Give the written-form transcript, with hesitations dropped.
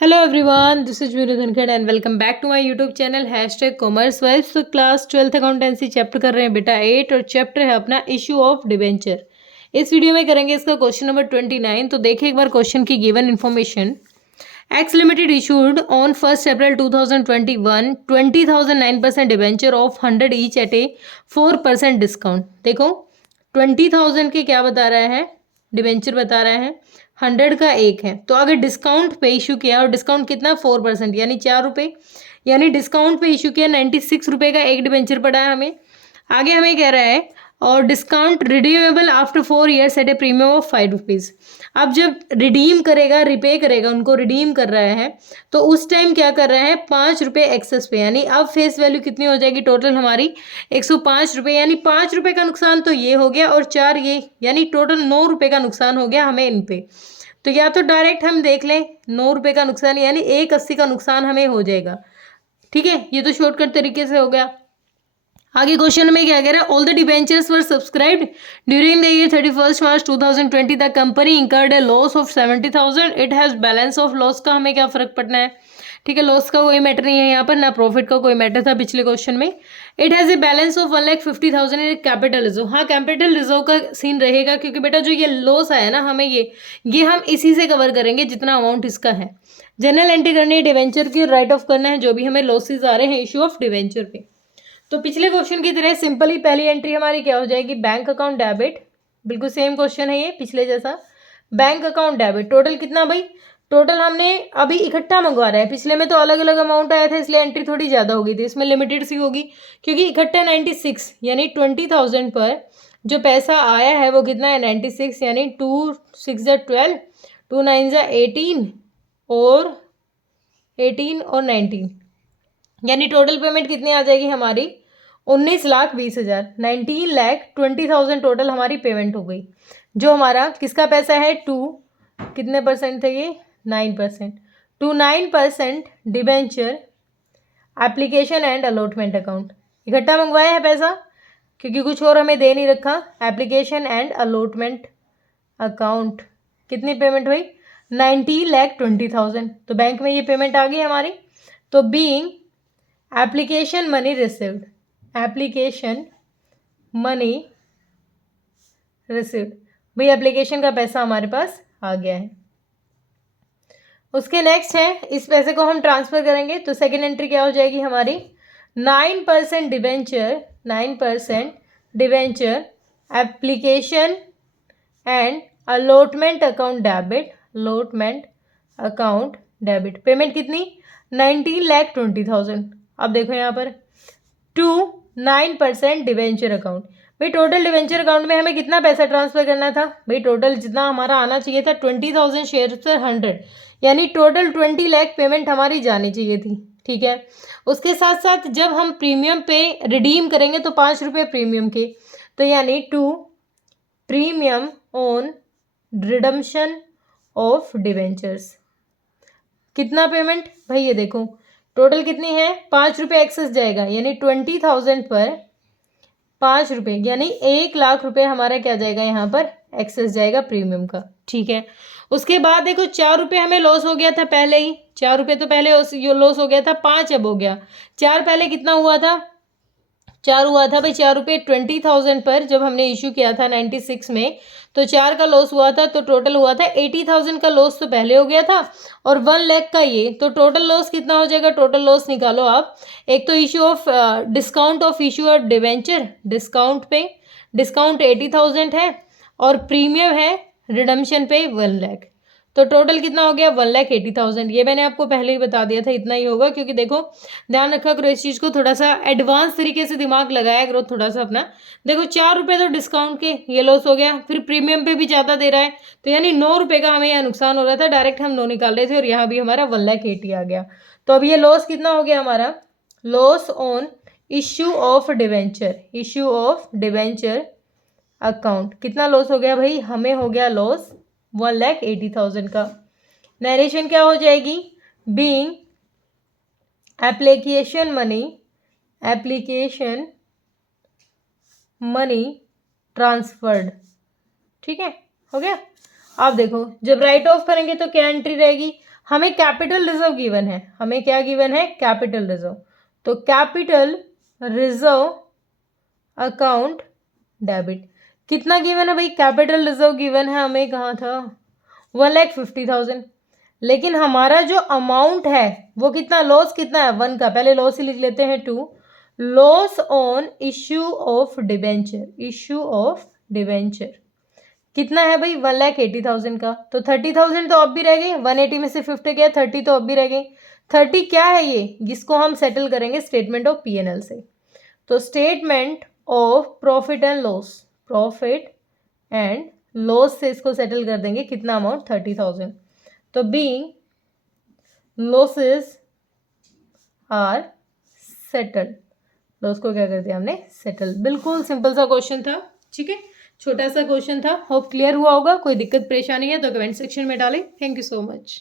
Hello everyone, this is Veenu Dhankad and welcome back to my YouTube channel #commerce vibes. तो class 12th accountancy chapter कर रहे हैं बेटा 8 और chapter है अपना इशू ऑफ डिबेंचर। इस वीडियो में करेंगे इसका क्वेश्चन नंबर 29। तो देखिए एक बार क्वेश्चन की given information. X limited issued on 1 April 2021 20,000 9% debenture of 100 each eight A 4% discount. देखो 20,000 के क्या बता रहा है, डिबेंचर बता रहा है, 100 का एक है। तो अगर डिस्काउंट पे इशू किया और डिस्काउंट कितना 4% यानी 4 रुपये, यानी डिस्काउंट पे इशू किया 96 रुपये का एक डिबेंचर पड़ा है हमें। आगे हमें कह रहा है और discount redeemable after 4 years at a premium of 5 rupees. अब जब रिडीम करेगा, रिपे करेगा, उनको रिडीम कर रहा है तो उस टाइम क्या कर रहा है 5 रुपये एक्सेस पे, यानी अब फेस वैल्यू कितनी हो जाएगी टोटल हमारी 105 रुपये, यानी 5 रुपये का नुकसान तो ये हो गया और 4 ये, यानी टोटल 9 रुपये का नुकसान हो गया हमें इन पे। तो या तो डायरेक्ट हम देख लें 9 रुपये का नुकसान यानी 180 का नुकसान हमें हो जाएगा। ठीक है, ये तो शॉर्टकट तरीके से हो गया। आगे क्वेश्चन में क्या कह रहा है, all the debentures were subscribed during the year 31 March 2020 the company incurred A loss of 70,000 it has balance of loss का हमें क्या फर्क पड़ना है। ठीक है, लॉस का कोई मैटर नहीं है यहाँ पर, ना प्रॉफिट का कोई मैटर था पिछले क्वेश्चन में। It has a balance of 1,50,000 in capital reserve. हाँ, कैपिटल रिजर्व का सीन रहेगा क्योंकि बेटा जो ये लॉस आया ना हमें ये हम इसी से कवर करेंगे जितना अमाउंट इसका है। जनरल एंट्री करनी है, डिवेंचर की राइट ऑफ करना है जो भी हमें लॉसेज आ रहे हैं इशू ऑफ डिवेंचर पे। तो पिछले क्वेश्चन की तरह सिंपली पहली एंट्री हमारी क्या हो जाएगी, बैंक अकाउंट डेबिट। बिल्कुल सेम क्वेश्चन है ये पिछले जैसा, बैंक अकाउंट डेबिट। टोटल कितना भाई, टोटल हमने अभी इकट्ठा मंगवा रहा है, पिछले में तो अलग अलग अमाउंट आया था इसलिए एंट्री थोड़ी ज़्यादा होगी थी, इसमें लिमिटेड सी होगी क्योंकि इकट्ठा 96 यानी 20,000 पर जो पैसा आया है वो कितना है 96, यानी 2 6 12, 2 9 18 और 19, यानी टोटल पेमेंट कितनी आ जाएगी हमारी 19,20,000, 19,20,000 टोटल हमारी पेमेंट हो गई। जो हमारा किसका पैसा है 2 कितने परसेंट थे ये 9%, 9% debenture application and allotment account. इकट्ठा मंगवाया है पैसा क्योंकि कुछ और हमें दे नहीं रखा। एप्लीकेशन एंड अलॉटमेंट अकाउंट कितनी पेमेंट हुई 19,20,000, तो बैंक में ये पेमेंट आ गई हमारी। तो being application money received, application money received, भाई एप्लीकेशन का पैसा हमारे पास आ गया है। उसके नेक्स्ट है इस पैसे को हम ट्रांसफ़र करेंगे तो सेकेंड एंट्री क्या हो जाएगी हमारी 9% debenture, 9% debenture application and allotment account debit, allotment account debit. Payment कितनी 19,20,000। अब देखो यहाँ पर 9% डिबेंचर अकाउंट, भाई टोटल डिबेंचर अकाउंट में हमें कितना पैसा ट्रांसफ़र करना था, भाई टोटल जितना हमारा आना चाहिए था 20,000 शेयर पर 100, यानी टोटल 20 लाख पेमेंट हमारी जानी चाहिए थी। ठीक है, उसके साथ साथ जब हम प्रीमियम पे रिडीम करेंगे तो 5 रुपये प्रीमियम के, तो यानी 2 premium on redemption of debentures. कितना पेमेंट भाई ये देखो टोटल कितनी है 5 रुपये एक्सेस जाएगा, यानी 20,000 पर 5 रुपये, यानी 1,00,000 रुपये हमारा क्या जाएगा यहाँ पर एक्सेस जाएगा प्रीमियम का। ठीक है, उसके बाद देखो 4 रुपये हमें लॉस हो गया था पहले ही, 4 रुपये तो पहले लॉस हो गया था, 5 अब हो गया। 4 पहले कितना हुआ था 4 हुआ था भाई 4 रुपये 20,000 पर जब हमने इशू किया था 96 में, तो 4 का लॉस हुआ था, तो टोटल हुआ था 80,000 का लॉस तो पहले हो गया था और 1 लाख का ये, तो टोटल लॉस कितना हो जाएगा, टोटल लॉस निकालो आप। एक तो issue of discount of issue और डिवेंचर, डिस्काउंट पे डिस्काउंट 80,000 है और प्रीमियम है रिडम्शन पे 1 लाख, तो टोटल कितना हो गया 1,80,000। ये मैंने आपको पहले ही बता दिया था इतना ही होगा, क्योंकि देखो ध्यान रखा करो इस चीज़ को, थोड़ा सा एडवांस तरीके से दिमाग लगाया करो थोड़ा सा अपना। देखो 4 रुपये तो डिस्काउंट के ये लॉस हो गया, फिर प्रीमियम पे भी ज़्यादा दे रहा है, तो यानी 9 रुपये का हमें यहाँ नुकसान हो रहा था, डायरेक्ट हम 9 निकाल रहे थे और यहाँ भी हमारा 1,80,000 आ गया। तो अब ये लॉस कितना हो गया हमारा, loss on issue of debenture, issue of debenture account कितना लॉस हो गया भाई, हमें हो गया लॉस 1,80,000 का। नरेशन क्या हो जाएगी, being application money, application money transferred. ठीक है, हो गया। अब देखो जब राइट ऑफ करेंगे तो क्या एंट्री रहेगी, हमें कैपिटल रिजर्व गिवन है, हमें क्या गिवन है, कैपिटल रिजर्व। तो कैपिटल रिजर्व अकाउंट डेबिट कितना गिवन है भाई, कैपिटल रिजर्व गिवन है हमें, कहाँ था, 1,50,000। लेकिन हमारा जो अमाउंट है वो कितना, लॉस कितना है, 1 का, पहले लॉस ही लिख लेते हैं 2, loss on issue of debenture, issue of debenture कितना है भाई, 1,80,000 का। तो 30,000 तो अब भी रह गई, 180 में से 50 गया, 30 तो अब भी रह गई। 30 क्या है ये, जिसको हम सेटल करेंगे स्टेटमेंट ऑफ P&L से। तो statement of profit and loss, profit and loss से इसको सेटल कर देंगे, कितना अमाउंट, 30,000। तो being losses are settled, loss को क्या कर दिया हमने, सेटल। बिल्कुल सिंपल सा क्वेश्चन था, ठीक है, छोटा सा क्वेश्चन था। होप क्लियर हुआ होगा। कोई दिक्कत परेशानी है तो कमेंट सेक्शन में डालें। Thank you so much.